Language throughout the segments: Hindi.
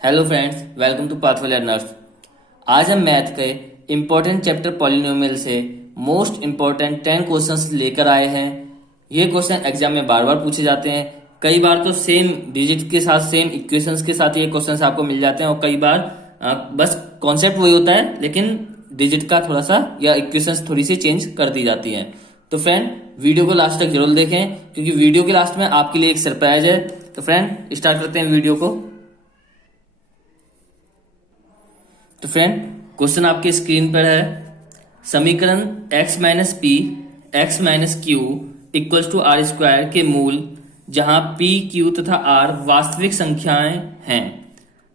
Hello friends, welcome to pathway learners. आज हम मैथ के इम्पोर्टेंट चैप्टर पॉलिनोमियल से मोस्ट इम्पोर्टेंट 10 क्वेश्चंस लेकर आए हैं। ये क्वेश्चन एग्जाम में बार बार पूछे जाते हैं। कई बार तो सेम डिजिट के साथ, सेम इक्वेशंस के साथ ये क्वेश्चंस आपको मिल जाते हैं, और कई बार बस कॉन्सेप्ट वही होता है, लेकिन डिजिट का थोड़ा सा या इक्वेशंस थोड़ी सी चेंज कर दी जाती हैं। तो फ्रेंड, वीडियो को लास्ट तक जरूर देखें, क्योंकि वीडियो के लास्ट में आपके लिए एक सरप्राइज है। तो फ्रेंड, स्टार्ट करते हैं वीडियो को। तो फ्रेंड, क्वेश्चन आपके स्क्रीन पर है। समीकरण x minus p x minus q equals to r square के मूल, जहां p q तथा r वास्तविक संख्याएं हैं,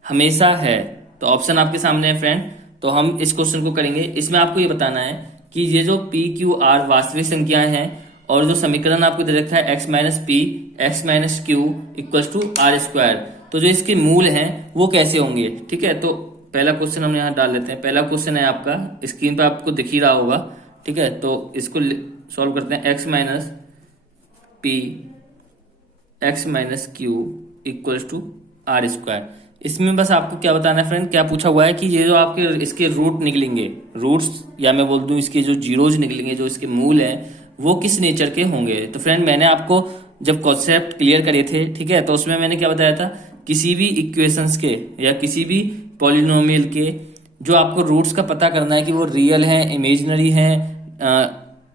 हमेशा है। तो ऑप्शन आपके सामने है फ्रेंड। तो हम इस क्वेश्चन को करेंगे। इसमें आपको ये बताना है कि ये जो p q r वास्तविक संख्याएं हैं, और जो समीकरण आपको दे रखा है x minus p x minus q equals to r square, तो जो इसके मूल हैं वो कैसे होंगे। ठीक है, तो पहला क्वेश्चन हम यहाँ डाल लेते हैं। पहला क्वेश्चन है आपका, स्क्रीन पे आपको दिख ही रहा होगा। ठीक है, तो इसको सॉल्व करते हैं। X minus p x minus q equals to r square. इसमें बस आपको क्या बताना है फ्रेंड, क्या पूछा हुआ है कि ये जो आपके इसके रूट निकलेंगे, रूट्स या मैं बोल दूं इसके जो जीरोज निकलेंगे, जो इसके मूल हैं, वो किस नेचर के होंगे। तो फ्रेंड, मैंने आपको जब कॉन्सेप्ट क्लियर करे थे, ठीक है, तो उसमें मैंने क्या बताया था, किसी भी इक्वेशंस के या किसी भी पॉलिनोमियल के जो आपको रूट्स का पता करना है कि वो रियल है, इमेजिनरी है,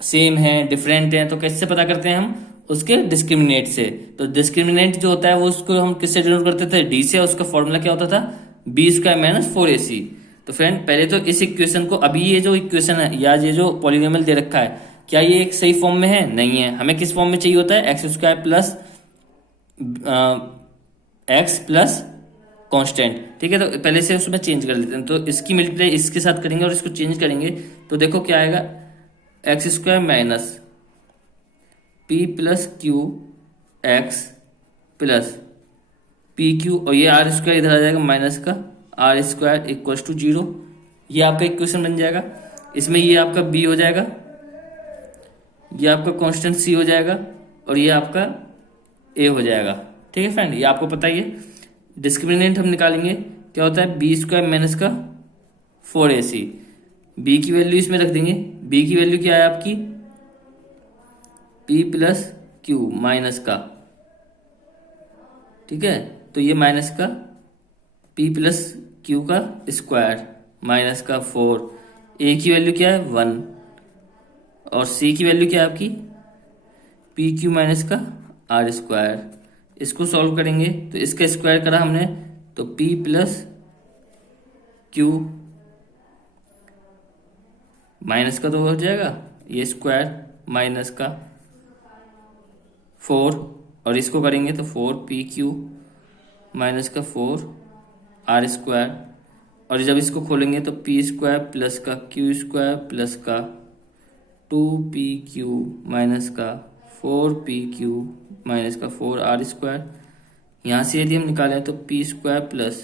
सेम है, डिफरेंट है, तो कैसे पता करते हैं हम, उसके डिस्क्रिमिनेट से। तो डिस्क्रिमिनेट जो होता है वो उसको हम किससे डिनोट करते थे, डी से। उसका फॉर्मूला क्या होता था, बी स्क्वायर माइनस 4ac। तो फ्रेंड, पहले तो इस इक्वेशन को, अभी ये जो इक्वेशन है या ये जो पॉलिनोमियल दे रखा है, क्या ये एक सही फॉर्म में है, नहीं है। हमें किस फॉर्म में चाहिए होता है, x square plus x plus constant. ठीक है, तो पहले से उसमें चेंज कर लेते हैं। तो इसकी मल्टीप्लाई इसके साथ करेंगे और इसको चेंज करेंगे, तो देखो क्या आएगा, x square minus P plus Q x plus P Q, और ये आर स्क्वायर इधर आ जाएगा माइनस का आर स्क्वायर इक्वल्स टू 0। ये आपका इक्वेशन बन जाएगा। इसमें ये आपका बी हो जाएगा, ये आपका कांस्टेंट सी हो जाएगा, और ये आपका ए हो जाएगा। ठीक है फ्रेंड, ये आपको पता ही है। डिस्क्रिमिनेंट हम निकालेंगे, क्या होता है, बी स्क्वायर माइनस का 4ac। बी की वैल्यू इसमें रख देंगे। बी की वैल्यू क्या है आपकी, पी प्लस क्यू माइनस का, ठीक है, तो ये माइनस का पी प्लस क्यू का स्क्वायर माइनस का 4। ए की वैल्यू क्या है 1, और सी की वैल्यू क्या है आपकी पी क्यू माइनस का आर स्क्वायर। इसको सॉल्व करेंगे तो इसका स्क्वायर करा हमने, तो p प्लस क्यू माइनस का तो हो जाएगा ये स्क्वायर माइनस का 4, और इसको करेंगे तो 4pq माइनस का 4 आर स्क्वायर, और जब इसको खोलेंगे तो p स्क्वायर प्लस का q स्क्वायर प्लस का 2pq माइनस का 4pq माइनस का 4 आर स्क्वायर। यहाँ से यदि हम निकालें तो P square plus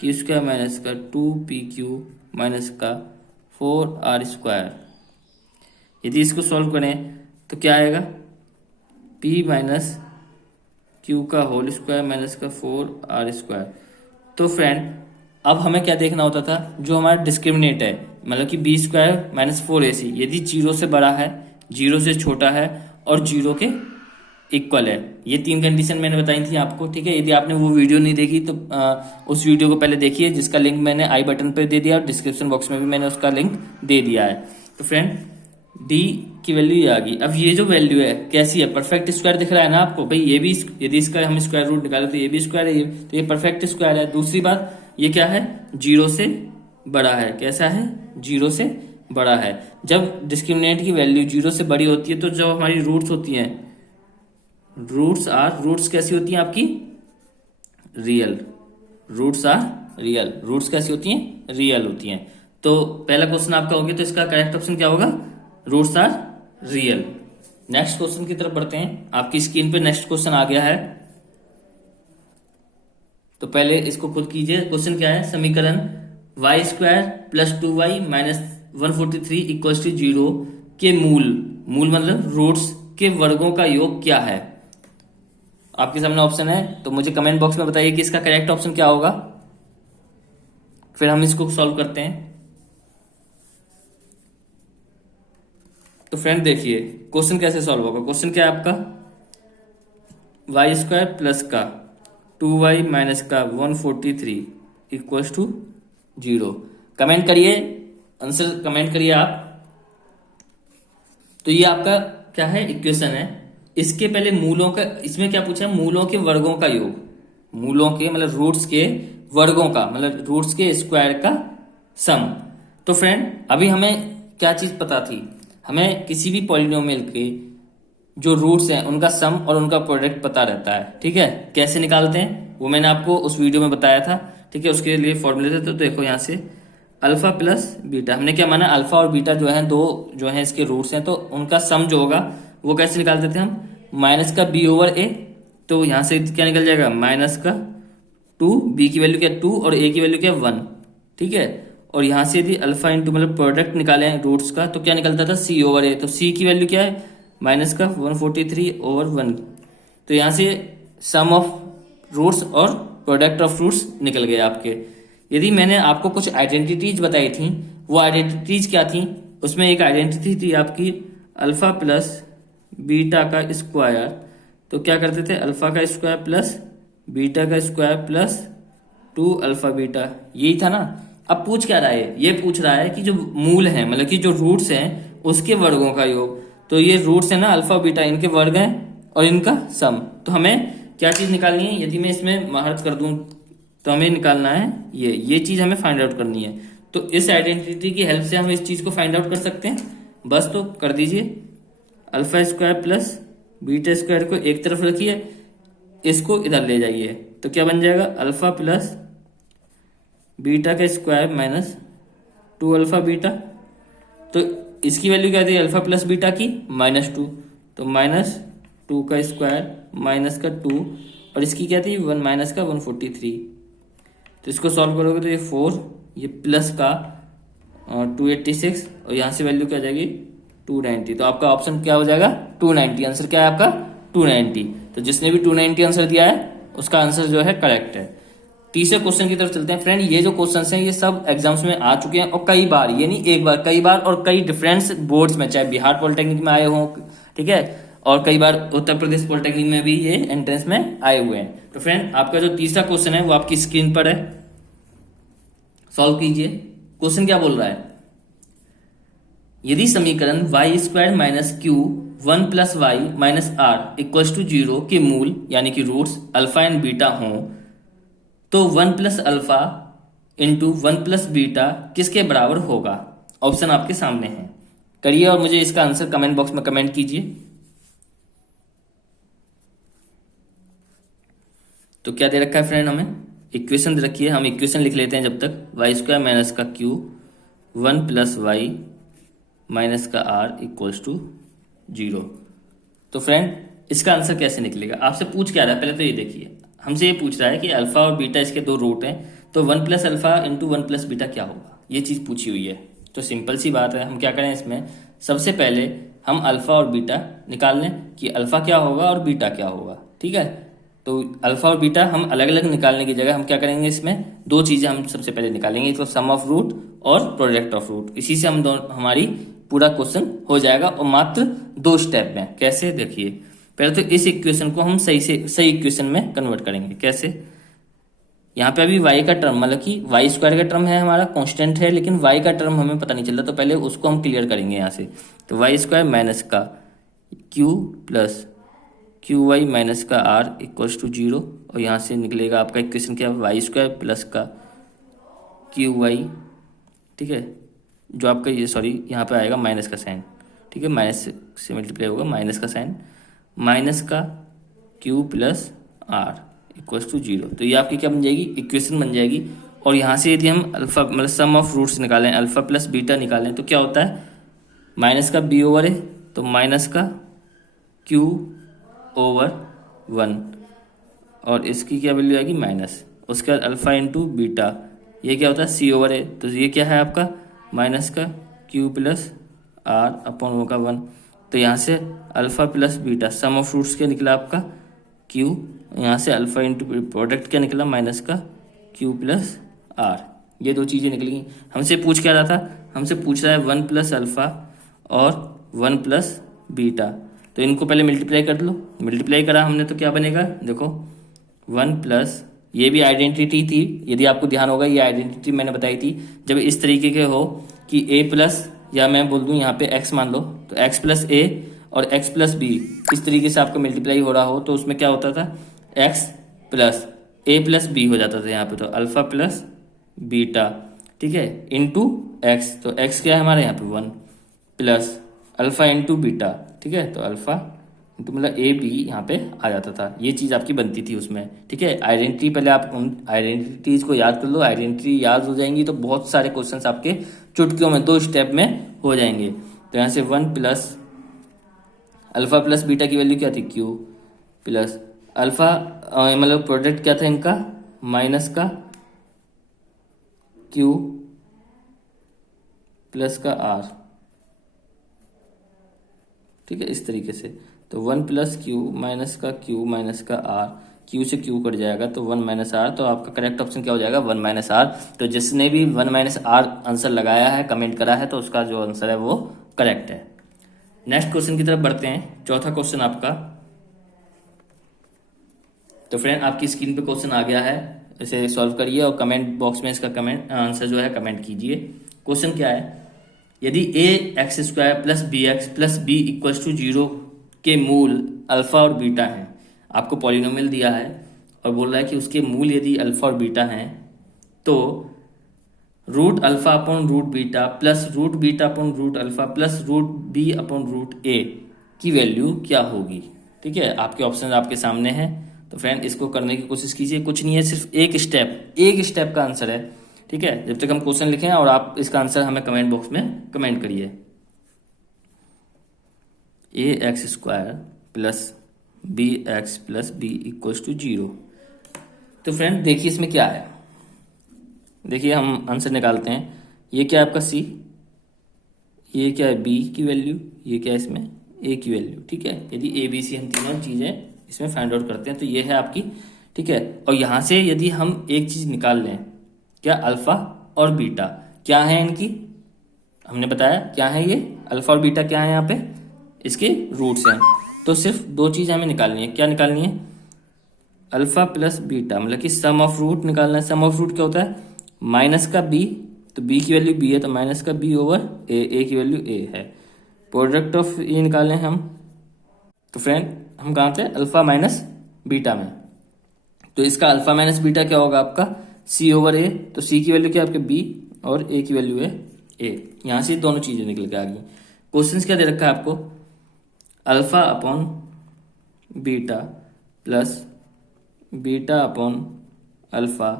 Q square minus का 2pq माइनस का 4 आर स्क्वायर। यदि इसको सॉल्व करें तो क्या आएगा, p माइनस क्यू का होल स्क्वायर माइनस का 4 आर स्क्वायर। तो फ्रेंड, अब हमें क्या देखना होता था, जो हमारा डिस्क्रिमिनेट है, मतलब कि बी स्क्वायर माइनस 4ac यदि 0 से बड़ा है, 0 से छोटा है, और 0 के इक्वल है। ये 3 कंडीशन मैंने बताई थी आपको। ठीक है, यदि आपने वो वीडियो नहीं देखी तो उस वीडियो को पहले देखिए, जिसका लिंक मैंने आई बटन पर दे दिया और डिस्क्रिप्शन बॉक्स में भी मैंने उसका लिंक दे दिया है। तो फ्रेंड, डी की वैल्यू ये आ गई। अब ये जो वैल्यू है कैसी है, परफेक्ट स्क्वायर दिख रहा है ना आपको भाई, ये भी यदि इसका हम स्क्वायर रूट निकाले तो ये भी स्क्वायर है, तो ये परफेक्ट स्क्वायर है। दूसरी बात, ये क्या है, 0 से बड़ा है। कैसा है, 0 से बड़ा है। जब डिस्क्रिमिनेंट की वैल्यू 0 से बड़ी होती है, तो जो हमारी रूट्स होती हैं, रूट्स कैसी होती हैं आपकी, real. Roots are real. Roots कैसी होती हैं, रियल होती हैं। तो पहला क्वेश्चन आपका हो गया, तो इसका करेक्ट ऑप्शन क्या होगा, roots are real. Next question की तरफ बढ़ते हैं। आपकी स्क्रीन पे नेक्स्ट क्वेश्चन आ गया है, तो पहले इसको खुद कीजिए। क्वेश्चन क्या है, समीकरण y square plus 2y minus 143 equals to 0 के मूल मतलब रूट्स के वर्गों का योग क्या है। आपके सामने ऑप्शन है, तो मुझे कमेंट बॉक्स में बताइए कि इसका करेक्ट ऑप्शन क्या होगा। फिर हम इसको सॉल्व करते हैं। तो फ्रेंड देखिए क्वेश्चन कैसे सॉल्व होगा। क्वेश्चन क्या है आपका, वाई स्क्वायर प्लस का 2y माइनस का 143 इक्वल्स टू 0। कमेंट करिए, आंसर कमेंट करिए आप। तो ये आपका क्या है, इक्वेशन है। इसके पहले मूलों का, इसमें क्या पूछा है, मूलों के वर्गों का योग, मूलों के मतलब रूट्स के वर्गों का, मतलब रूट्स के स्क्वायर का सम। तो फ्रेंड अभी हमें क्या चीज पता थी, हमें किसी भी पॉलिनोमियल के जो रूट्स हैं उनका सम और उनका प्रोडक्ट पता रहता है। ठीक है, कैसे निकालते हैं वो मैंने आपको उस वीडियो में बताया था। ठीक है, उसके लिए फॉर्मूले थे। तो देखो यहाँ से अल्फा प्लस बीटा, हमने क्या माना, अल्फा और बीटा जो है दो जो है इसके रूट्स हैं, तो उनका सम जो होगा वो कैसे निकालते थे हम, माइनस का बी ओवर ए। तो यहाँ से क्या निकल जाएगा, माइनस का 2, बी की वैल्यू क्या 2 और ए की वैल्यू क्या 1। ठीक है, और यहाँ से यदि अल्फा इंटू मतलब प्रोडक्ट निकाले रूट्स का तो क्या निकलता था, सी ओवर ए। तो सी की वैल्यू क्या है, माइनस का 143 ओवर 1। तो यहाँ से सम ऑफ रूट्स और प्रोडक्ट ऑफ रूट्स निकल गए आपके। यदि मैंने आपको कुछ आइडेंटिटीज बताई थी, वो आइडेंटिटीज क्या थी, उसमें एक आइडेंटिटी थी आपकी अल्फा प्लस बीटा का स्क्वायर। तो क्या करते थे, अल्फा का स्क्वायर प्लस बीटा का स्क्वायर प्लस 2 अल्फा बीटा, यही था ना। अब पूछ क्या रहा है, ये पूछ रहा है कि जो मूल है मतलब कि जो रूट्स हैं उसके वर्गों का योग। तो ये रूट्स है ना अल्फा बीटा, इनके वर्ग हैं और इनका सम। तो हमें क्या चीज निकालनी है, यदि मैं इसमें महारत कर दूं तो हमें निकालना है ये चीज हमें फाइंड आउट करनी है। तो इस आइडेंटिटी की हेल्प से हम इस चीज को फाइंड आउट कर सकते हैं। बस तो कर दीजिए, alpha square plus beta square को एक तरफ रखिए, इसको इधर ले जाइए। तो क्या बन जाएगा, अल्फा प्लस बीटा का स्क्वायर माइनस 2 अल्फा बीटा। तो इसकी वैल्यू क्या थी, अल्फा प्लस बीटा की -2। तो -2 का स्क्वायर माइनस का 2 और इसकी क्या थी 1 माइनस का 143। तो इसको सॉल्व करोगे तो ये 4, ये प्लस का 286 और यहाँ से वैल्यू क्या आ जाएगी 290। तो आपका ऑप्शन क्या हो जाएगा 290। आंसर क्या है आपका 290। तो जिसने भी 290 आंसर दिया है उसका आंसर जो है करेक्ट है। तीसरे क्वेश्चन की तरफ चलते हैं। फ्रेंड ये जो क्वेश्चंस हैं ये सब एग्जाम्स में आ चुके हैं और कई बार, ये नहीं एक बार, कई बार और कई डिफरेंट बोर्ड्स में, चाहे बिहार पॉलिटेक्निक में आए हों, ठीक है, और कई बार उत्तर प्रदेश पॉलिटेक्निक में भी ये एंट्रेंस में आए हुए हैं। तो फ्रेंड आपका जो तीसरा क्वेश्चन है वो आपकी स्क्रीन पर है, सॉल्व कीजिए। क्वेश्चन क्या बोल रहा है, यदि समीकरण y square minus q 1 plus y minus r equals to 0 के मूल यानी कि रूट्स अल्फा एंड बीटा हों तो 1 plus alpha into 1 plus beta किसके बराबर होगा। ऑप्शन आपके सामने है, करिए और मुझे इसका आंसर कमेंट बॉक्स में कमेंट कीजिए। तो क्या दे रखा है फ्रेंड, हमें इक्वेशन दे रखी है, हम इक्वेशन लिख लेते हैं जब तक। वाई स्क्वायर माइनस का क्यू 1 प्लस वाई माइनस का आर इक्वल्स टू 0। तो फ्रेंड इसका आंसर कैसे निकलेगा, आपसे पूछ क्या रहा है, पहले तो ये देखिए। हमसे ये पूछ रहा है कि अल्फा और बीटा इसके दो रूट हैं, तो 1 plus alpha into 1 plus beta क्या होगा, ये चीज़ पूछी हुई है। तो सिंपल सी बात है, हम क्या करें इसमें, सबसे पहले हम अल्फा और बीटा निकाल लें कि अल्फा क्या होगा और बीटा क्या होगा। ठीक है, तो अल्फा और बीटा हम अलग अलग निकालने की जगह हम क्या करेंगे, इसमें दो चीज़ें हम सबसे पहले निकालेंगे, तो सम ऑफ रूट और प्रोडक्ट ऑफ रूट। इसी से हम हमारी पूरा क्वेश्चन हो जाएगा और मात्र 2 स्टेप में। कैसे, देखिए पहले तो इस इक्वेशन को हम सही इक्वेशन में कन्वर्ट करेंगे। कैसे, यहाँ पे अभी y का टर्म मतलब कि वाई स्क्वायर का टर्म है हमारा कांस्टेंट है, लेकिन y का टर्म हमें पता नहीं चल रहा, तो पहले उसको हम क्लियर करेंगे यहाँ से। तो वाई स्क्वायर माइनस का q plus q y minus का r इक्वल्स टू 0 और यहाँ से निकलेगा आपका इक्वेशन क्या, वाई स्क्वायर प्लस का क्यू वाई। ठीक है, जो आपका ये सॉरी यहाँ पे आएगा माइनस का साइन। ठीक है, माइनस से मल्टीप्लाई होगा माइनस का साइन, माइनस का q plus r equals to 0। तो ये आपकी क्या बन जाएगी, इक्वेशन बन जाएगी। और यहाँ से यदि हम अल्फा मतलब सम ऑफ रूट्स निकालें, अल्फा प्लस बीटा निकालें, तो क्या होता है, माइनस का बी ओवर है तो माइनस का क्यू ओवर 1 और इसकी क्या वैल्यू आएगी माइनस, उसके बाद अल्फा इंटू बीटा, ये क्या होता है सी ओवर है। तो ये क्या है आपका माइनस का क्यू प्लस आर अपॉन वो का 1। तो यहाँ से alpha plus beta sum of roots क्या निकला आपका क्यू, यहाँ से अल्फा इंटू प्रोडक्ट क्या निकला माइनस का क्यू प्लस आर। ये दो चीज़ें निकली। हमसे पूछ क्या रहा था, हमसे पूछ रहा है 1 प्लस अल्फ़ा और 1 प्लस बीटा। तो इनको पहले मल्टीप्लाई कर लो, मल्टीप्लाई करा हमने तो क्या बनेगा, देखो 1 प्लस, ये भी आइडेंटिटी थी, यदि आपको ध्यान होगा ये आइडेंटिटी मैंने बताई थी। जब इस तरीके के हो कि a प्लस, या मैं बोल दूं यहाँ पे x मान लो, तो x प्लस ए और x प्लस बी इस तरीके से आपका मल्टीप्लाई हो रहा हो, तो उसमें क्या होता था, x प्लस ए प्लस बी हो जाता था यहाँ पे, तो अल्फा प्लस बीटा, ठीक है, इंटू एक्स। तो x क्या है हमारे यहाँ पे 1 प्लस अल्फा इंटू बीटा, ठीक है, तो अल्फा इंटू मतलब ए बी यहाँ पे आ जाता था। ये चीज़ आपकी बनती थी उसमें, ठीक है। आइडेंटिटी पहले आप उन आइडेंटिटीज को याद कर लो, आइडेंटिटी याद हो जाएंगी तो बहुत सारे क्वेश्चंस आपके चुटकियों में 2 स्टेप में हो जाएंगे। तो यहाँ से 1 प्लस अल्फा प्लस बीटा की वैल्यू क्या थी, क्यू प्लस अल्फा, मतलब प्रोडक्ट क्या था इनका, माइनस का क्यू प्लस का आर, ठीक है, इस तरीके से। तो 1 प्लस क्यू माइनस का क्यू माइनस का आर, क्यू से क्यू कट जाएगा तो 1 माइनस आर, तो आपका करेक्ट ऑप्शन क्या हो जाएगा, 1 माइनस आर। तो जिसने भी 1 माइनस आर आंसर लगाया है, कमेंट करा है, तो उसका जो आंसर है वो करेक्ट है। नेक्स्ट क्वेश्चन की तरफ बढ़ते हैं। चौथा क्वेश्चन आपका, तो फ्रेंड आपकी स्क्रीन पे क्वेश्चन आ गया है, इसे सॉल्व करिए और कमेंट बॉक्स में इसका कमेंट आंसर जो है कमेंट कीजिए। क्वेश्चन क्या है, यदि a x square plus b x plus b equals to 0 के मूल अल्फा और बीटा हैं, आपको पॉलिनोमियल दिया है और बोल रहा है कि उसके मूल यदि अल्फा और बीटा हैं, तो root alpha upon root beta plus root beta upon root alpha plus root b upon root a की वैल्यू क्या होगी, ठीक है। आपके ऑप्शन आपके सामने हैं, तो फ्रेंड इसको करने की कोशिश कीजिए। कुछ नहीं है, सिर्फ एक स्टेप का आंसर है, ठीक है। जब तक हम क्वेश्चन लिखें और आप इसका आंसर हमें कमेंट बॉक्स में कमेंट करिए। A x square plus b x plus b equals to 0। तो फ्रेंड देखिए इसमें क्या है, देखिए हम आंसर निकालते हैं। ये क्या है आपका सी, ये क्या है बी की वैल्यू, ये क्या है इसमें ए की वैल्यू, ठीक है। यदि ए बी सी हम तीनों चीजें इसमें फाइंड आउट करते हैं तो ये है आपकी, ठीक है। और यहां से यदि हम एक चीज निकाल लें, क्या अल्फा और बीटा क्या है इनकी, हमने बताया क्या है ये अल्फा और बीटा क्या है, यहाँ पे इसके रूट्स हैं। तो सिर्फ 2 चीज हमें निकालनी है, क्या निकालनी है, अल्फा प्लस बीटा, मतलब कि सम ऑफ रूट निकालना है। सम ऑफ रूट क्या होता है, माइनस का बी, तो बी की वैल्यू बी है तो माइनस का बी ओवर ए की वैल्यू ए है। प्रोडक्ट ऑफ ये निकालें हम, तो फ्रेंड हम कहाँ थे, अल्फा माइनस बीटा में, तो इसका अल्फा माइनस बीटा क्या होगा आपका सी ओवर ए, तो सी की वैल्यू क्या है आपके बी और ए की वैल्यू है ए। यहां से दोनों चीजें निकल के आ गई। क्वेश्चन क्या दे रखा है आपको, alpha upon beta plus beta upon alpha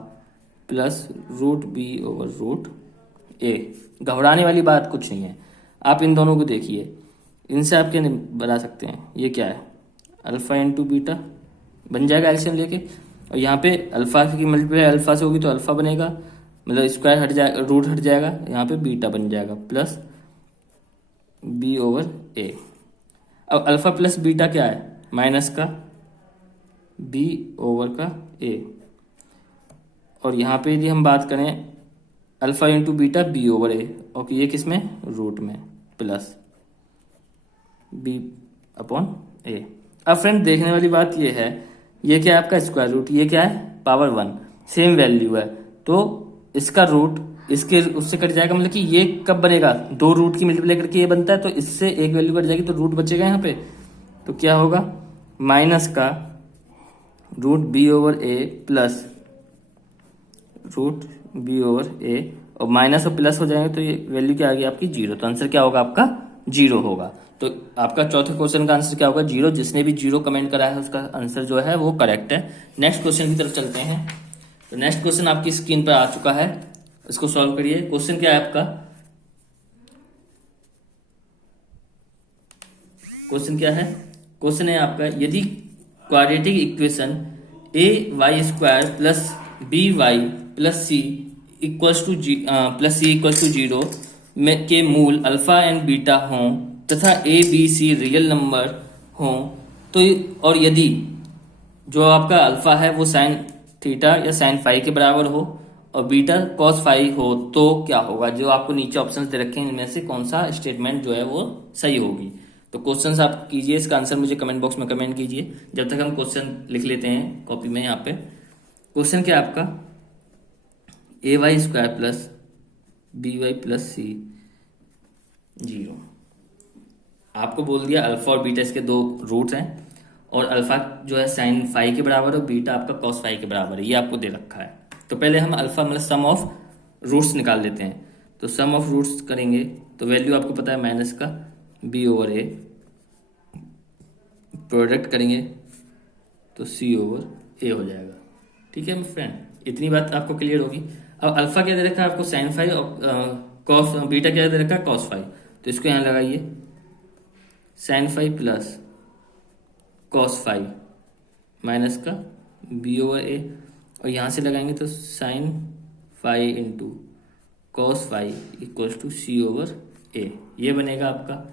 plus root b over root a. घबराने वाली बात कुछ नहीं है, आप इन दोनों को देखिए, इनसे आप क्या बता सकते हैं, ये क्या है अल्फा इंटू बीटा बन जाएगा एलसीएम लेके, और यहाँ पे अल्फा की मल्टीप्लाई अल्फा से होगी तो अल्फा बनेगा, मतलब स्क्वायर हट जाएगा, रूट हट जाएगा, यहाँ पे बीटा बन जाएगा प्लस बी ओवर ए। अब अल्फा प्लस बीटा क्या है, माइनस का बी ओवर का ए, और यहाँ पे यदि हम बात करें alpha into beta b over a, और ये किस में, रूट में, प्लस बी अपॉन ए। अब फ्रेंड देखने वाली बात ये है, ये क्या है आपका स्क्वायर रूट, ये क्या है पावर 1, सेम वैल्यू है, तो इसका रूट इसके उससे कट जाएगा, मतलब कि ये कब बनेगा, 2 रूट की मल्टीप्लाई करके ये बनता है, तो इससे एक वैल्यू कट जाएगी तो रूट बचेगा यहाँ पे, तो क्या होगा माइनस का root b over A plus root b over a, और माइनस और प्लस हो जाएंगे तो ये वैल्यू क्या आ गई आपकी 0, तो आंसर क्या होगा आपका 0 होगा। तो आपका चौथे क्वेश्चन का आंसर क्या होगा 0। जिसने भी 0 कमेंट करा है उसका आंसर जो है वो करेक्ट है। नेक्स्ट क्वेश्चन की तरफ चलते हैं। तो नेक्स्ट क्वेश्चन आपकी स्क्रीन पर आ चुका है, इसको सॉल्व करिए। क्वेश्चन क्या है आपका, क्वेश्चन क्या है, क्वेश्चन है आपका यदि quadratic equation a y square plus b y plus c equals to 0 में के मूल अल्फा एंड बीटा हों तथा a b c real number हों, तो और यदि जो आपका अल्फा है वो साइन थीटा या साइन फाई के बराबर हो और बीटा कॉस फाई हो तो क्या होगा। जो आपको नीचे ऑप्शंस दे रखे हैं इनमें से कौन सा स्टेटमेंट जो है वो सही होगी। तो क्वेश्चंस आप कीजिए, इसका आंसर मुझे कमेंट बॉक्स में कमेंट कीजिए। जब तक हम क्वेश्चन लिख लेते हैं कॉपी में। यहाँ पे क्वेश्चन क्या है आपका, a y square plus b y plus c 0। आपको बोल दिया अल्फा और बीटा इसके दो रूट्स हैं, और अल्फा जो है साइन फाई के बराबर है और बीटा आपका कॉस फाई के बराबर है, ये आपको दे रखा है। तो पहले हम अल्फा मतलब सम ऑफ रूट्स निकाल लेते हैं। तो सम ऑफ रूट्स करेंगे तो वैल्यू आपको पता है माइनस का बी ओवर ए, प्रोडक्ट करेंगे तो सी ओवर ए हो जाएगा। ठीक है मेरे फ्रेंड, इतनी बात आपको क्लियर होगी। अब अल्फा क्या दे रखा है आपको साइन फाई, और कॉस बीटा क्या दे रखा है कॉस फाई। तो इसको यहाँ लगाइए, sine phi plus cos phi minus का बी ओवर ए, और यहाँ से लगाएंगे तो sine phi into cos phi equals to c over a, ये बनेगा आपका।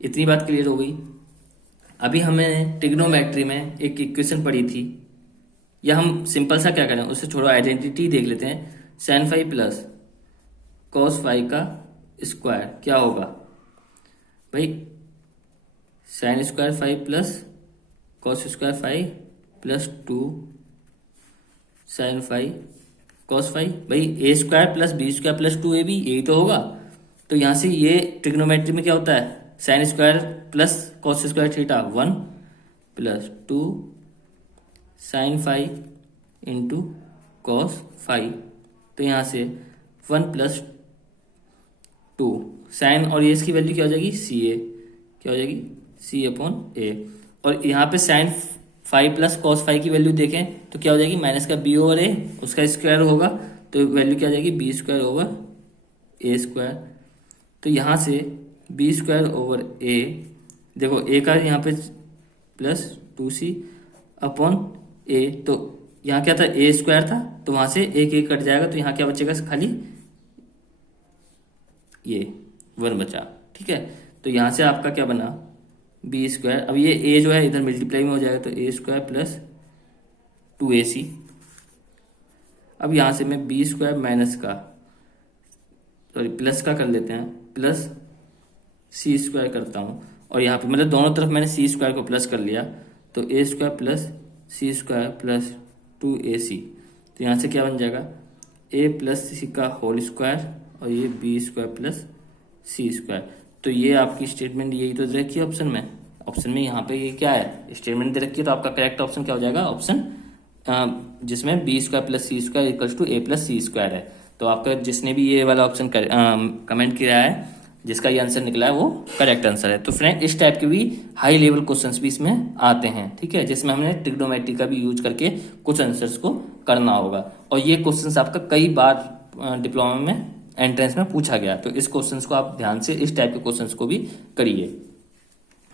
इतनी बात क्लियर हो गई। अभी हमें ट्रिग्नोमेट्री में एक इक्वेशन पढ़ी थी, या हम सिंपल सा क्या करें उससे छोड़ो, आइडेंटिटी देख लेते हैं। Sine phi plus cos phi का स्क्वायर क्या होगा भाई, sine square five plus cos square five plus 2 sine five cos five, भाई a square plus b square plus 2ab, यही तो होगा। तो यहाँ से ये ट्रिग्नोमेट्री में क्या होता है, sine square plus cos square theta 1 plus 2 sine five into cos five. तो यहाँ से 1 प्लस 2 साइन, और ये इसकी वैल्यू क्या हो जाएगी सी ए, क्या हो जाएगी सी अपॉन ए। और यहाँ पे sine five plus cos five की वैल्यू देखें तो क्या हो जाएगी माइनस का बी ओवर ए, उसका स्क्वायर होगा तो वैल्यू क्या आ जाएगी बी स्क्वायर ओवर ए स्क्वायर। तो यहाँ से बी स्क्वायर ओवर ए, देखो ए का यहाँ पे प्लस 2c अपॉन ए, तो यहाँ क्या था ए स्क्वायर था, तो वहाँ से एक कट जाएगा, तो यहाँ क्या बचेगा खाली ये 1 बचा। ठीक है, तो यहाँ से आपका क्या बना बी स्क्वायर, अब ये ए जो है इधर मल्टीप्लाई में हो जाएगा तो ए स्क्वायर प्लस 2ac। अब यहाँ से मैं बी स्क्वायर माइनस का सॉरी प्लस का कर लेते हैं, प्लस सी स्क्वायर करता हूँ, और यहाँ पे मतलब दोनों तरफ मैंने सी स्क्वायर को प्लस कर लिया, तो ए square plus c square plus 2ac। तो यहाँ से क्या बन जाएगा ए प्लस सी का होल स्क्वायर, और ये B square plus c square. तो ये आपकी स्टेटमेंट यही तो दे रखी है ऑप्शन में। ऑप्शन में यहाँ पे ये क्या है स्टेटमेंट दे रखी है, तो आपका करेक्ट ऑप्शन क्या हो जाएगा ऑप्शन जिसमें b square plus c square equals to a plus c square है। तो आपका जिसने भी ये वाला ऑप्शन कमेंट किया है जिसका ये आंसर निकला है वो करेक्ट आंसर है। तो फ्रेंड इस टाइप के भी हाई लेवल क्वेश्चंस भी इसमें आते हैं, ठीक है, जिसमें हमने ट्रिग्नोमेट्री का भी यूज करके कुछ आंसर्स को करना होगा। और ये क्वेश्चंस आपका कई बार डिप्लोमा में एंट्रेंस में पूछा गया, तो इस क्वेश्चंस को आप ध्यान से इस टाइप के क्वेश्चंस को भी करिए।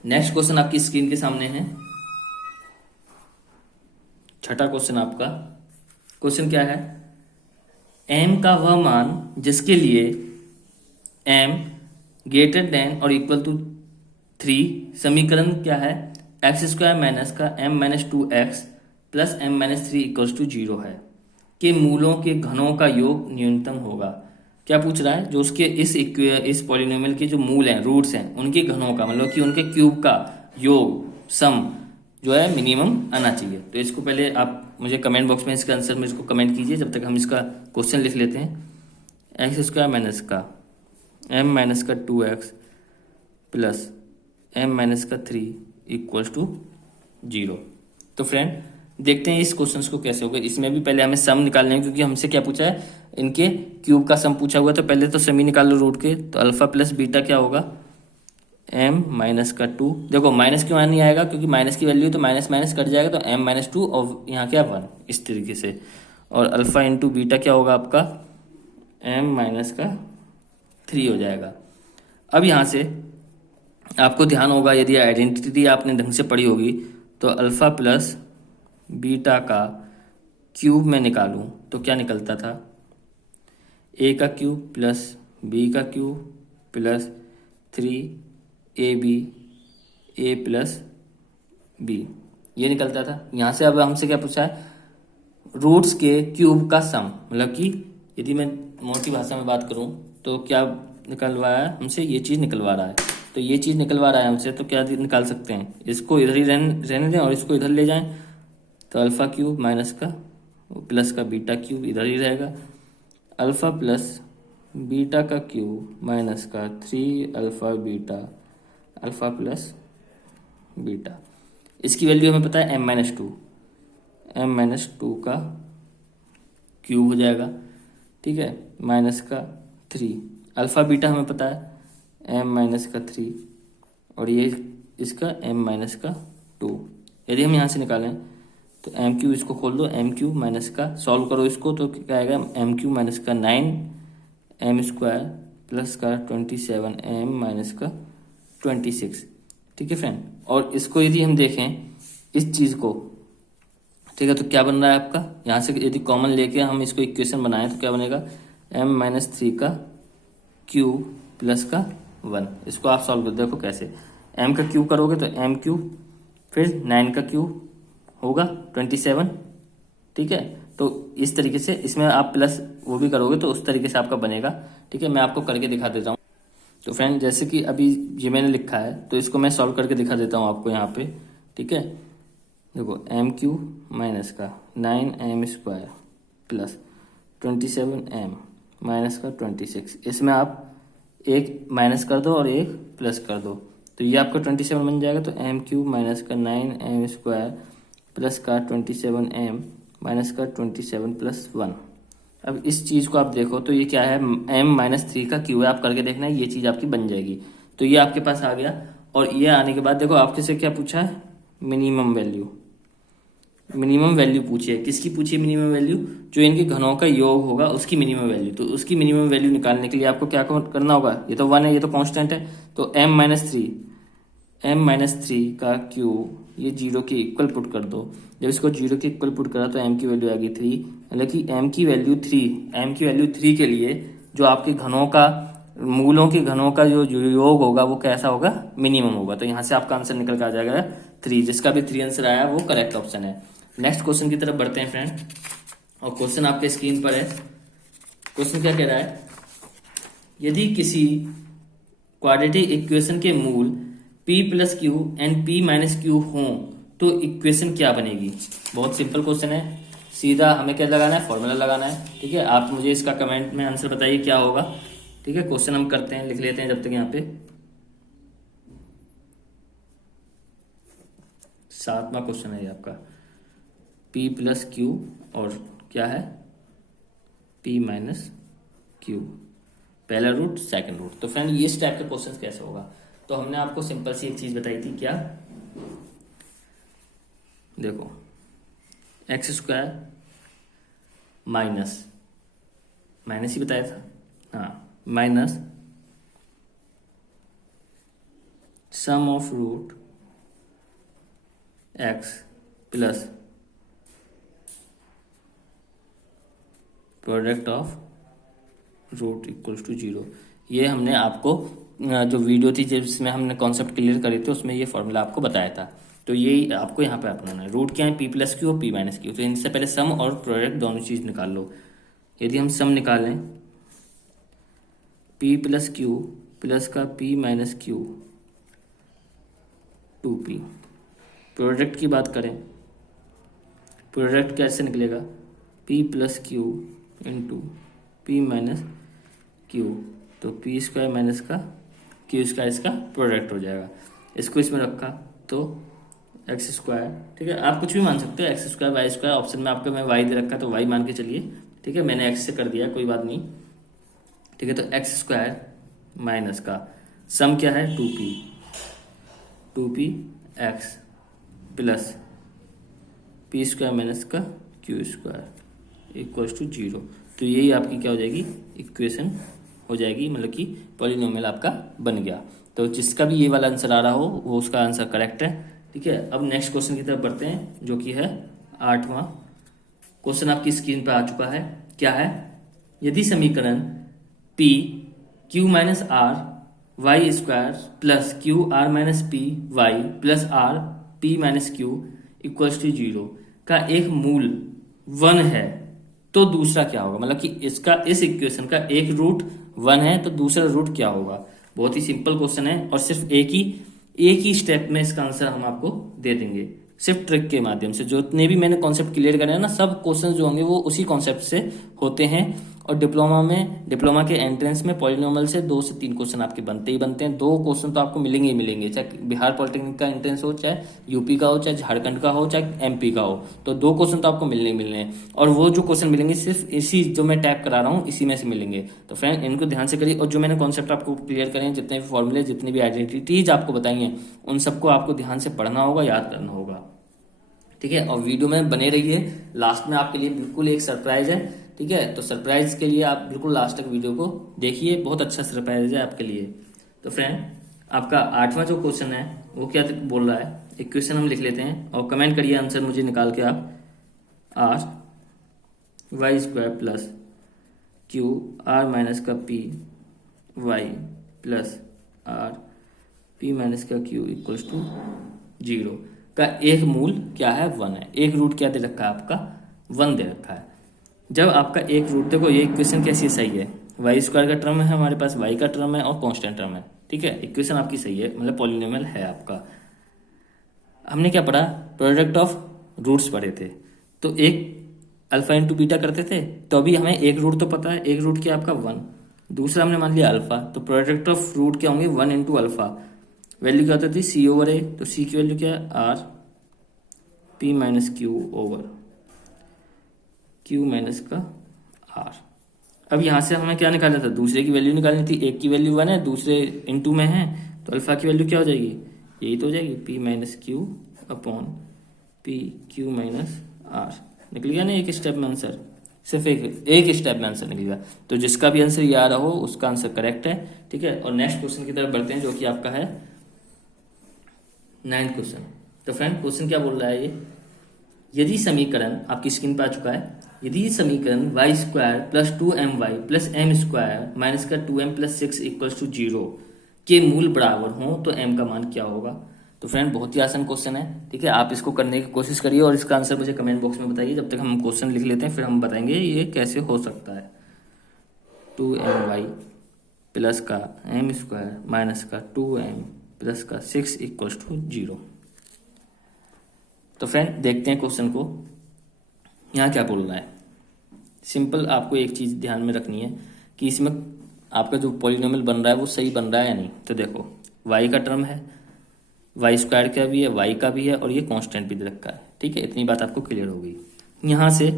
नेक्स्ट क्वेश्चन आपकी स्क्रीन के सामने है, छठा क्वेश्चन आपका। क्वेश्चन क्या है, m का वह मान जिसके लिए m ग्रेटर देन और इक्वल टू 3 समीकरण क्या है एक्स स्क्वायर माइनस का m minus 2x plus m minus 3 equals to 0 है, के मूलों के घनों का योग न्यूनतम होगा। क्या पूछ रहा है, जो उसके इस पॉलिनोमियल के जो मूल हैं रूट्स हैं उनके घनों का मतलब कि उनके क्यूब का योग सम जो है मिनिमम आना चाहिए। तो इसको पहले आप मुझे कमेंट बॉक्स में इसका आंसर में इसको कमेंट कीजिए, जब तक हम इसका क्वेश्चन लिख लेते हैं। एक्स स्क्वायर माइनस का m माइनस का 2x प्लस m माइनस का 3 इक्वल्स टू 0। तो फ्रेंड देखते हैं इस क्वेश्चन को कैसे होगा। इसमें भी पहले हमें सम निकालना है, क्योंकि हमसे क्या पूछा है इनके क्यूब का सम पूछा हुआ, तो पहले तो सम ही निकाल लो रूट के। तो अल्फा प्लस बीटा क्या होगा m माइनस का 2, देखो माइनस क्यों नहीं आएगा क्योंकि माइनस की वैल्यू तो माइनस माइनस कट जाएगा, तो m माइनस 2 और यहाँ क्या 1 इस तरीके से। और अल्फा इंटू बीटा क्या होगा आपका m माइनस का 3 हो जाएगा। अब यहाँ से आपको ध्यान होगा, यदि आइडेंटिटी आपने ढंग से पढ़ी होगी, तो अल्फा प्लस बीटा का क्यूब में निकालूं तो क्या निकलता था a का क्यूब प्लस b का cube plus 3ab a plus b, ये निकलता था। यहाँ से अब हमसे क्या पूछा है रूट्स के क्यूब का सम, मतलब कि यदि मैं मोटी भाषा में बात करूं तो क्या निकलवा है हमसे, ये चीज़ निकलवा रहा है, तो ये चीज़ निकलवा रहा है हमसे, तो क्या निकाल सकते हैं, इसको इधर ही रहने दें और इसको इधर ले जाएं, तो अल्फ़ा क्यूब माइनस का प्लस का बीटा क्यूब इधर ही रहेगा, अल्फ़ा प्लस बीटा का क्यूब माइनस का 3 बीटा अल्फ़ा प्लस बीटा। इसकी वैल्यू हमें पता है m-2 का क्यूब हो जाएगा, ठीक है, माइनस का 3, अल्फ़ा बीटा हमें पता है m-3 और ये इसका m-2। यदि हम यहाँ से निकालें तो एम क्यू, इसको खोल दो, एम क्यू माइनस का सॉल्व करो इसको, तो क्या आएगा, एम क्यू माइनस का 9m² प्लस का 27m-26, ठीक है फ्रेंड। और इसको यदि हम देखें इस चीज़ को, ठीक है, तो क्या बन रहा है आपका, यहाँ से यदि कॉमन लेके हम इसको इक्वेशन बनाएं तो क्या बनेगा, m-3 का क्यूब प्लस का 1। इसको आप सॉल्व कर देखो कैसे, m का क्यूब करोगे तो m क्यूब, फिर 9 का क्यूब होगा 27, ठीक है। तो इस तरीके से इसमें आप प्लस वो भी करोगे तो उस तरीके से आपका बनेगा, ठीक है। मैं आपको करके दिखा देता हूँ। तो फ्रेंड जैसे कि अभी ये मैंने लिखा है तो इसको मैं सॉल्व करके दिखा देता हूँ आपको यहाँ पे, ठीक है। देखो एम क्यू माइनस का 9m² प्लस 27m माइनस का 26, इसमें आप एक माइनस कर दो और एक प्लस कर दो, तो ये आपका 27 बन जाएगा। तो एम क्यूब माइनस का 9m² प्लस का 27m माइनस का 27 प्लस 1। अब इस चीज़ को आप देखो तो ये क्या है, m-3 का क्यूब है, आप करके देखना, ये चीज़ आपकी बन जाएगी। तो ये आपके पास आ गया। और ये आने के बाद देखो आपके से क्या पूछा है, मिनिमम वैल्यू पूछी है। किसकी पूछी है मिनिमम वैल्यू, जो इनके घनों का योग होगा उसकी मिनिमम वैल्यू। तो उसकी मिनिमम वैल्यू निकालने के लिए आपको क्या करना होगा, ये तो 1 है, ये तो कांस्टेंट है, तो m-3 का क्यूब ये 0 के इक्वल पुट कर दो। जब इसको 0 के इक्वल पुट करा तो m की वैल्यू आ गई 3, मतलब कि m की वैल्यू 3 के लिए जो आपके घनों का, मूलों के घनों का जो योग होगा वो कैसा होगा, मिनिमम होगा। तो यहाँ से आपका आंसर निकल कर आ जाएगा 3, जिसका भी 3 आंसर आया वो करेक्ट ऑप्शन है। नेक्स्ट क्वेश्चन की तरफ बढ़ते हैं फ्रेंड, और क्वेश्चन आपके स्क्रीन पर है। क्वेश्चन क्या कह रहा है, यदि किसी क्वाड्रेटिक इक्वेशन के मूल p plus Q and p minus Q हों तो इक्वेशन क्या बनेगी। बहुत सिंपल क्वेश्चन है, सीधा हमें क्या लगाना है, फॉर्मूला लगाना है, ठीक है। आप मुझे इसका कमेंट में आंसर बताइए क्या होगा, ठीक है। क्वेश्चन हम करते हैं, लिख लेते हैं जब तक यहाँ पे। 7वां क्वेश्चन है ये आपका, p प्लस क्यू और क्या है, p माइनस क्यू, पहला रूट सेकंड रूट। तो फ्रेंड ये इस टाइप का क्वेश्चन कैसे होगा, तो हमने आपको सिंपल सी एक चीज बताई थी, क्या, देखो x² माइनस ही बताया था, हाँ, minus sum of root x plus product of root equals to 0। ये हमने आपको जो वीडियो थी जिसमें हमने कॉन्सेप्ट क्लियर करे थे उसमें ये फॉर्मूला आपको बताया था। तो ये आपको यहाँ पे अपनाना है। रूट क्या है, p प्लस क्यू और p माइनस क्यू। तो इनसे पहले सम और प्रोडक्ट दोनों चीज निकाल लो। यदि हम सम निकालें p प्लस क्यू प्लस का p minus Q 2p, product की बात करें, प्रोडक्ट कैसे निकलेगा, p plus Q into p minus Q, तो p² माइनस का q², इसका प्रोडक्ट हो जाएगा। इसको इसमें रखा तो x², ठीक है, आप कुछ भी मान सकते हो, x² y², ऑप्शन में आपका मैं y दे रखा तो y मान के चलिए, ठीक है, मैंने x से कर दिया, कोई बात नहीं, ठीक है। तो x² माइनस का सम क्या है, 2p x plus p² minus का q² इक्वल्स टू 0। तो यही आपकी क्या हो जाएगी, इक्वेशन हो जाएगी, मतलब कि पॉलिनोमियल आपका बन गया। तो जिसका भी ये वाला आंसर आ रहा हो वो उसका आंसर करेक्ट है, ठीक है। अब नेक्स्ट क्वेश्चन की तरफ बढ़ते हैं, जो कि है 8वां क्वेश्चन आपकी स्क्रीन पर आ चुका है। क्या है, यदि समीकरण p q minus r y² plus q r minus p y plus r p minus q equals to 0 का एक मूल वन है तो दूसरा क्या होगा, मतलब कि इसका इस इक्वेशन का एक रूट वन है तो दूसरा रूट क्या होगा। बहुत ही सिंपल क्वेश्चन है और सिर्फ एक ही स्टेप में इसका आंसर हम आपको दे देंगे, सिर्फ ट्रिक के माध्यम से। जो इतने भी मैंने कॉन्सेप्ट क्लियर करे हैं ना, सब क्वेश्चन जो होंगे वो उसी कॉन्सेप्ट से होते हैं। और डिप्लोमा के एंट्रेंस में पॉलिनोमियल से 2 से 3 क्वेश्चन आपके बनते ही बनते हैं। 2 क्वेश्चन तो आपको मिलेंगे ही मिलेंगे, चाहे बिहार पॉलिटेक्निक का एंट्रेंस हो, चाहे यूपी का हो, चाहे झारखंड का हो, चाहे एमपी का हो, तो 2 क्वेश्चन तो आपको मिलने ही मिलने हैं। और वो जो क्वेश्चन मिलेंगे सिर्फ इसी जो मैं टैप करा रहा हूँ इसी में से मिलेंगे। तो फ्रेंड इनको ध्यान से करिए, और जो मैंने कॉन्सेप्ट आपको क्लियर करे हैं, जितने भी फॉर्मूले, जितनी भी आइडेंटिटीज आपको बताई हैं, उन सबको आपको ध्यान से पढ़ना होगा, याद करना होगा, ठीक है। और वीडियो में बने रहिए, लास्ट में आपके लिए बिल्कुल एक सरप्राइज है, ठीक है। तो सरप्राइज के लिए आप बिल्कुल लास्ट तक वीडियो को देखिए, बहुत अच्छा सरप्राइज है आपके लिए। तो फ्रेंड आपका 8वां जो क्वेश्चन है वो क्या बोल रहा है, एक क्वेश्चन हम लिख लेते हैं और कमेंट करिए आंसर मुझे निकाल के आप। R y square plus q r minus का p y plus r p minus का क्यू इक्वल्स टू 0 का एक मूल क्या है, 1 है। एक रूट क्या दे रखा है आपका, 1 दे रखा है। जब आपका एक रूट, देखो ये इक्वेशन कैसी सही है, वाई स्क्वायर का टर्म है हमारे पास, वाई का टर्म है और कांस्टेंट टर्म है, ठीक है। इक्वेशन आपकी सही है, मतलब पॉलिनोमियल है आपका। हमने क्या पढ़ा, प्रोडक्ट ऑफ रूट्स पढ़े थे। तो एक अल्फा इंटू बीटा करते थे, तो अभी हमें एक रूट तो पता है, एक रूट क्या आपका 1, दूसरा हमने मान लिया अल्फा, तो प्रोडक्ट ऑफ रूट क्या होंगे 1 इंटू अल्फा। वैल्यू क्या होती थी सी ओवर ए, तो सी की वैल्यू क्या है are p minus Q over Q minus का आर। अब यहां से हमें क्या निकालना था, दूसरे की वैल्यू निकालनी थी। एक की वैल्यू 1 है, दूसरे इंटू में है, तो अल्फा की वैल्यू क्या हो जाएगी, यही तो हो जाएगी p minus q upon p q minus r. निकल गया ना एक स्टेप में आंसर, सिर्फ एक स्टेप में आंसर निकल गया। तो जिसका भी आंसर ये आ रहा हो उसका आंसर करेक्ट है, ठीक है। और नेक्स्ट क्वेश्चन की तरफ बढ़ते हैं जो कि आपका है 9th क्वेश्चन। तो फ्रेंड क्वेश्चन क्या बोल रहा है ये, यदि समीकरण आपकी स्क्रीन पर आ चुका है, यदि समीकरण y square plus 2my plus m square minus का 2m प्लस 6 इक्वल्स टू 0 के मूल बराबर हों तो m का मान क्या होगा। तो फ्रेंड बहुत ही आसान क्वेश्चन है, ठीक है। आप इसको करने की कोशिश करिए और इसका आंसर मुझे कमेंट बॉक्स में बताइए। जब तक हम क्वेश्चन लिख लेते हैं फिर हम बताएंगे ये कैसे हो सकता है। 2my प्लस का एम स्क्वायर माइनस का 2m प्लस का 6 इक्वल्स टू 0। तो फ्रेंड देखते हैं क्वेश्चन को, यहाँ क्या बोल रहा है। सिंपल आपको एक चीज़ ध्यान में रखनी है कि इसमें आपका जो पॉलिनोमियल बन रहा है वो सही बन रहा है या नहीं। तो देखो y का टर्म है, वाई स्क्वायर का भी है, वाई का भी है और ये कांस्टेंट भी दे रखा है, ठीक है। इतनी बात आपको क्लियर हो गई। यहाँ से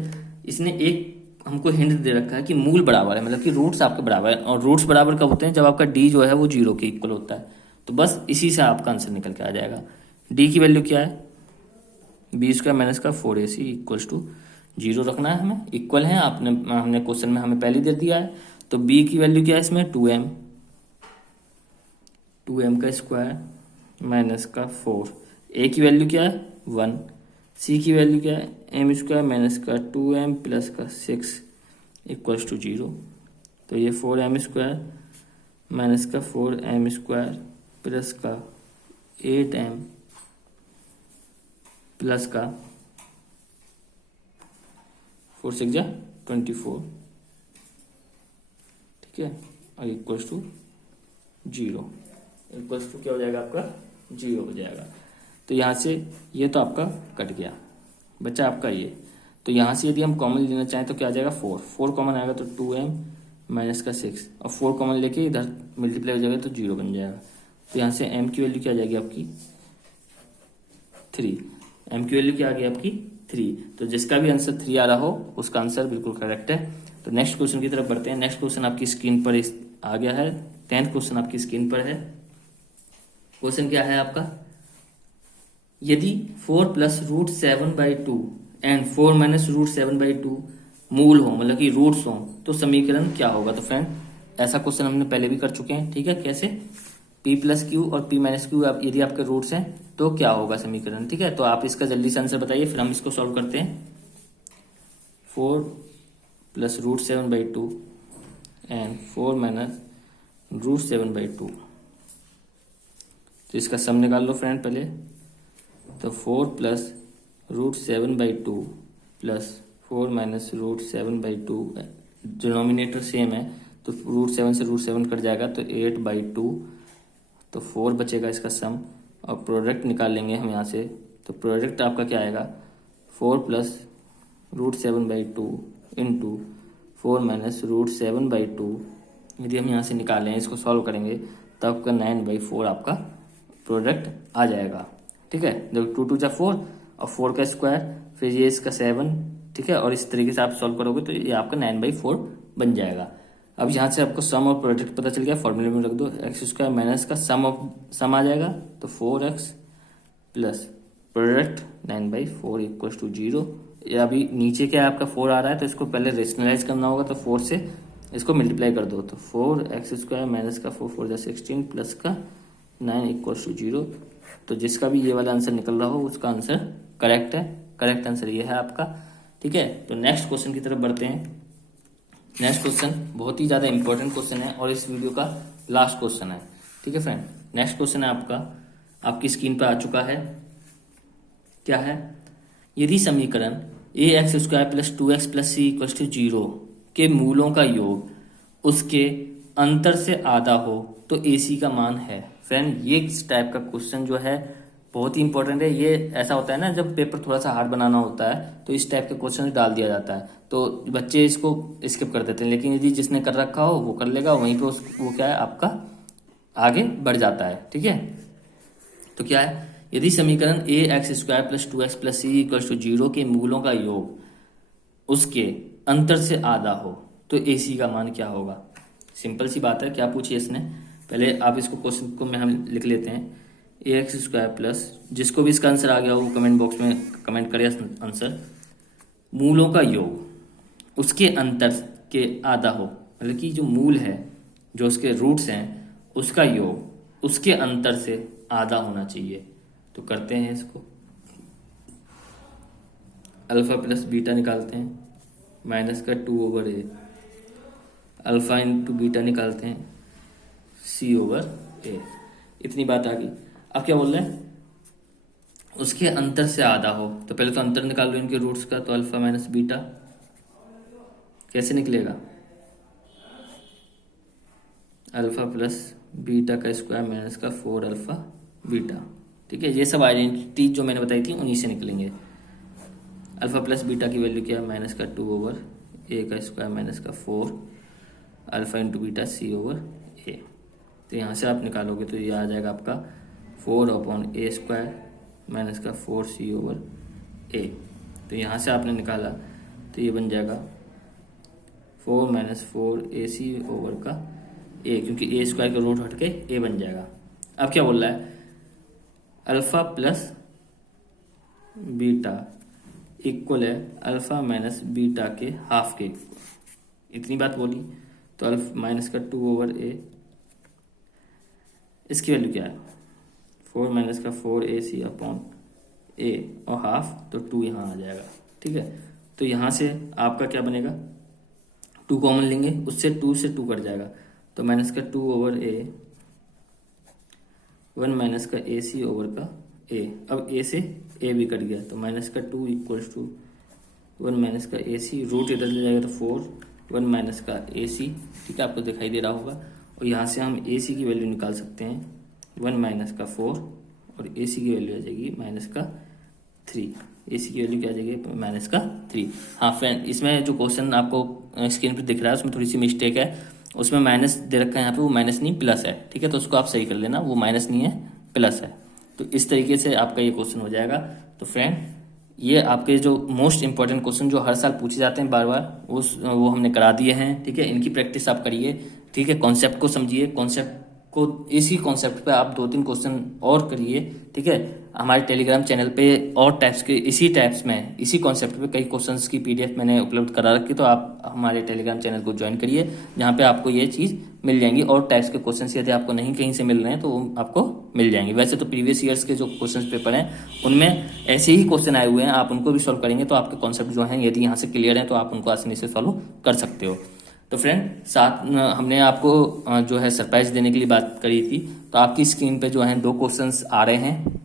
इसने एक हमको हिंट दे रखा है कि मूल बराबर है, मतलब कि रूट्स आपके बराबर है। और रूट्स बराबर कब होते हैं, जब आपका डी जो है वो 0 के इक्वल होता है। तो बस इसी से आपका आंसर निकल के आ जाएगा। डी की वैल्यू क्या है, बी स्क्वायर माइनस का 4ac इक्वल्स टू 0 रखना है हमें, इक्वल है। हमने क्वेश्चन में हमें पहले दे दिया है। तो बी की वैल्यू क्या है इसमें 2m का स्क्वायर माइनस का 4, ए की वैल्यू क्या है 1, सी की वैल्यू क्या है एम स्क्वायर माइनस का 2m प्लस का 6 इक्वल्स टू 0। तो ये 4m स्क्वायर माइनस का 4m स्क्वायर प्लस का 8m प्लस का 4 6 जा 24, ठीक है, और इक्वल्स टू 0। इक्वल्स टू क्या हो जाएगा आपका 0 हो जाएगा। तो यहाँ से ये तो आपका कट गया, बचा आपका ये। तो यहाँ से यदि हम कॉमन लेना चाहें तो क्या आ जाएगा 4 कॉमन आएगा तो 2m माइनस का 6 और 4 कॉमन लेके इधर मल्टीप्लाई हो जाएगा तो 0 बन जाएगा। तो यहाँ से m की वैल्यू क्या आ जाएगी आपकी 3, m की वैल्यू क्या आ गई आपकी 3। तो जिसका भी आंसर 3 आ रहा हो उसका आंसर बिल्कुल करेक्ट है। तो नेक्स्ट क्वेश्चन की तरफ बढ़ते हैं। नेक्स्ट क्वेश्चन आपकी स्क्रीन पर आ गया है, 10th क्वेश्चन आपकी स्क्रीन पर है। क्वेश्चन क्या है आपका, यदि 4 plus root 7/2 and 4 minus root 7/2 मूल हो, मतलब कि रूट्स हो, तो समीकरण क्या होगा। तो फ्रेंड ऐसा क्वेश्चन हमने पहले भी कर चुके हैं, ठीक है। कैसे, p प्लस क्यू और p माइनस क्यू यदि आपके रूट्स हैं तो क्या होगा समीकरण, ठीक है। तो आप इसका जल्दी से आंसर बताइए फिर हम इसको सॉल्व करते हैं। 4 plus root 7/2 and 4 minus root 7/2, तो इसका सम निकाल लो फ्रेंड पहले। तो 4 plus root 7/2 plus 4 minus root 7/2, denominator same है तो रूट 7 से रूट 7 कट जाएगा तो 8/2, तो 4 बचेगा इसका सम, और प्रोडक्ट निकाल लेंगे हम यहाँ से, तो प्रोडक्ट आपका क्या आएगा 4 plus root 7/2 into 4 minus root 7/2। यदि हम यहाँ से निकालें, इसको सॉल्व करेंगे तो आपका 9/4 आपका प्रोडक्ट आ जाएगा। ठीक है, देखो 2 2 जा 4 और 4 का स्क्वायर, फिर ये इसका 7, ठीक है, और इस तरीके से आप सॉल्व करोगे तो ये आपका 9/4 बन जाएगा। अब यहाँ से आपको सम और प्रोडक्ट पता चल गया, फॉर्मूले में रख दो, x² माइनस का सम आ जाएगा तो 4x plus product 9/4 equal to 0। अभी नीचे क्या आपका 4 आ रहा है तो इसको पहले रेशनलाइज करना होगा, तो 4 से इसको मल्टीप्लाई कर दो, तो 4x² माइनस का 4 4 16 प्लस का 9 इक्वल टू 0। तो जिसका भी ये वाला आंसर निकल रहा हो उसका आंसर करेक्ट है, करेक्ट आंसर ये है आपका। ठीक है, तो नेक्स्ट क्वेश्चन की तरफ बढ़ते हैं। नेक्स्ट क्वेश्चन बहुत ही ज़्यादा इंपॉर्टेंट क्वेश्चन है और इस वीडियो का लास्ट क्वेश्चन है। ठीक है फ्रेंड, नेक्स्ट क्वेश्चन है आपका, आपकी स्क्रीन पर आ चुका है। क्या है, यदि समीकरण ax² plus 2x plus c equal to 0 के मूलों का योग उसके अंतर से आधा हो तो ac का मान है। फ्रेंड, ये इस टाइप का क्वेश्चन जो है बहुत ही इंपॉर्टेंट है। ये ऐसा होता है ना, जब पेपर थोड़ा सा हार्ड बनाना होता है तो इस टाइप के क्वेश्चन डाल दिया जाता है, तो बच्चे इसको स्किप कर देते हैं, लेकिन यदि जिसने कर रखा हो वो कर लेगा, वहीं पे वो क्या है आपका आगे बढ़ जाता है। ठीक है, तो क्या है, यदि समीकरण ax² plus 2x plus c equal to 0 के मूलों का योग उसके अंतर से आधा हो तो ac का मान क्या होगा। सिंपल सी बात है, क्या पूछिए इसने, पहले आप इसको क्वेश्चन को में हम लिख लेते हैं। ax² प्लस, जिसको भी इसका आंसर आ गया हो वो कमेंट बॉक्स में कमेंट करे आंसर। मूलों का योग उसके अंतर के आधा हो, मतलब कि जो मूल है, जो उसके रूट्स हैं, उसका योग उसके अंतर से आधा होना चाहिए। तो करते हैं इसको, अल्फा प्लस बीटा निकालते हैं, माइनस का 2/a, अल्फा इंटू बीटा निकालते हैं c/a। इतनी बात आ गई। अब क्या बोल रहे हैं, उसके अंतर से आधा हो, तो पहले तो अंतर निकाल लो इनके रूट्स का, तो अल्फा माइनस बीटा कैसे निकलेगा, अल्फा प्लस बीटा का स्क्वायर माइनस का 4 अल्फा बीटा। ठीक है, ये सब आइडेंटिटी जो मैंने बताई थी उन्हीं से निकलेंगे। अल्फा प्लस बीटा की वैल्यू क्या है, माइनस का 2/a का स्क्वायर माइनस का 4 अल्फा इंटू बीटा c/a। तो यहाँ से आप निकालोगे तो ये आ जाएगा आपका 4/a² माइनस का 4c/a। तो यहाँ से आपने निकाला तो ये बन जाएगा 4 माइनस 4ac/a, क्योंकि a² का रूट हट के a बन जाएगा। अब क्या बोल रहा है, अल्फा प्लस बीटा इक्वल है अल्फा माइनस बीटा के हाफ के, इतनी बात बोली। तो अल्फा माइनस का 2/a, इसकी वैल्यू क्या है 4 माइनस का 4ac/a और हाफ, तो 2 यहाँ आ जाएगा। ठीक है, तो यहाँ से आपका क्या बनेगा, 2 कॉमन लेंगे, उससे 2 से 2 कट जाएगा, तो माइनस का 2/a 1 माइनस का ac/a। अब a से a भी कट गया, तो माइनस का 2 इक्वल टू 1 माइनस का ac, रूट इधर ले जाएगा तो 4 1 माइनस का ac। ठीक है, आपको दिखाई दे रहा होगा। और यहाँ से हम ac की वैल्यू निकाल सकते हैं 1 माइनस का 4, और ac की वैल्यू आ जाएगी माइनस का 3। ac की वैल्यू क्या आ जाएगी माइनस का 3। हाँ फ्रेंड, इसमें जो क्वेश्चन आपको स्क्रीन पर दिख रहा है उसमें थोड़ी सी मिस्टेक है, उसमें माइनस दे रखा है, यहाँ पे वो माइनस नहीं प्लस है। ठीक है, तो उसको आप सही कर लेना, वो माइनस नहीं है प्लस है। तो इस तरीके से आपका ये क्वेश्चन हो जाएगा। तो फ्रेंड, ये आपके जो मोस्ट इंपॉर्टेंट क्वेश्चन जो हर साल पूछे जाते हैं बार बार, वो हमने करा दिए हैं। ठीक है, इनकी प्रैक्टिस आप करिए। ठीक है, कॉन्सेप्ट को समझिए, कॉन्सेप्ट को, इसी कॉन्सेप्ट पे आप 2-3 क्वेश्चन और करिए। ठीक है, हमारे टेलीग्राम चैनल पे और टाइप्स के इसी टाइप्स में, इसी कॉन्सेप्ट पे कई क्वेश्चंस की पीडीएफ मैंने उपलब्ध करा रखी, तो आप हमारे टेलीग्राम चैनल को ज्वाइन करिए, जहाँ पे आपको ये चीज़ मिल जाएंगी। और टाइप्स के क्वेश्चंस यदि आपको नहीं कहीं से मिल रहे हैं तो वो आपको मिल जाएंगे। वैसे तो प्रीवियस ईयर्स के जो क्वेश्चन पेपर हैं उनमें ऐसे ही क्वेश्चन आए हुए हैं, आप उनको भी सॉल्व करेंगे तो आपके कॉन्सेप्ट जो हैं यदि यहाँ से क्लियर हैं तो आप उनको आसानी से सॉल्व कर सकते हो। तो फ्रेंड, साथ हमने आपको जो है सरप्राइज देने के लिए बात करी थी, तो आपकी स्क्रीन पे जो है 2 क्वेश्चंस आ रहे हैं।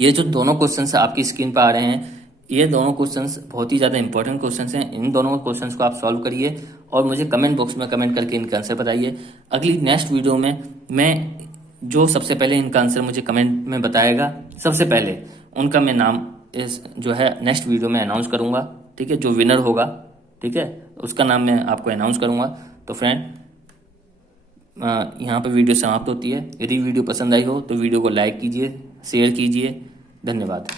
ये जो दोनों क्वेश्चंस आपकी स्क्रीन पर आ रहे हैं, ये दोनों क्वेश्चंस बहुत ही ज़्यादा इंपॉर्टेंट क्वेश्चंस हैं। इन दोनों क्वेश्चंस को आप सॉल्व करिए और मुझे कमेंट बॉक्स में कमेंट करके इनका आंसर बताइए। अगली नेक्स्ट वीडियो में मैं जो सबसे पहले इनका आंसर मुझे कमेंट में बताएगा, सबसे पहले उनका मैं नाम इस जो है नेक्स्ट वीडियो में अनाउंस करूँगा। ठीक है, जो विनर होगा, ठीक है, उसका नाम मैं आपको अनाउंस करूँगा। तो फ्रेंड, यहाँ पर वीडियो समाप्त होती है। यदि वीडियो पसंद आई हो तो वीडियो को लाइक कीजिए, शेयर कीजिए। धन्यवाद।